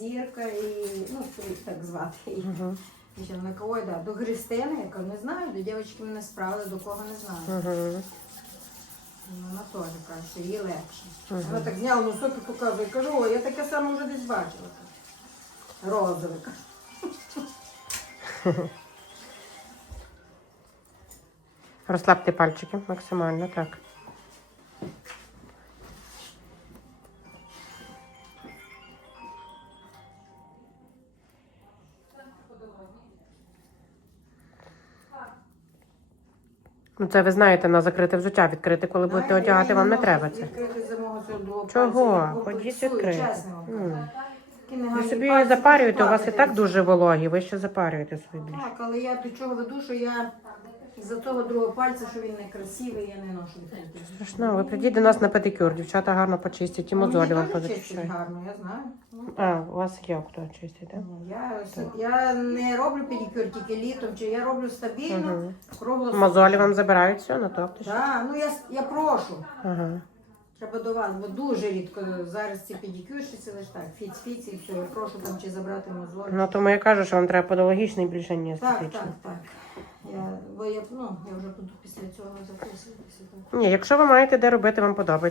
зірка і ну, так звати її. Угу. Ще ой, да, до Христини, я кажу, не знаю, до дівчинки мене справили, до кого не знаю. Угу. Вона теж каже, що їй легше. Мгм. Вона так зняла носок і показує, кажу, ой, я таке саме вже десь бачила. Розове. Розслабте пальчики максимально, так. Ну, це ви знаєте, на закрите взуття відкрити, коли будете одягати, вам не треба це. Чого? Ходіть відкрити. Такі Ви собі запарюєте, у вас і так дуже вологі, ви ще запарюєте собі більше. Так, але я до чого веду, що я за того другого пальця, що він не красивий, я не ношу. Страшно, ви прийдіть до нас на педикюр, дівчата гарно почистять і мозолі вам позачищають. гарно, я знаю. Ну, А, у вас є хто чистить, так? ну, Я, ось- я не роблю педикюр тільки літом, чи я роблю стабільно, Угу. кругло. Мозолі вам забирають все на топтиш? Так, ну я, я прошу. Ага. Треба до вас, бо дуже рідко зараз ці педикюрщиці лише так, фіц-фіц і все. Я прошу там чи забрати мозолі. Ну тому я кажу, що вам треба подологічний більше, ні Так, естетичний. так, так. Я, бо я, ну, я вже буду після цього записувати. Ні, якщо ви маєте де робити, вам подобається.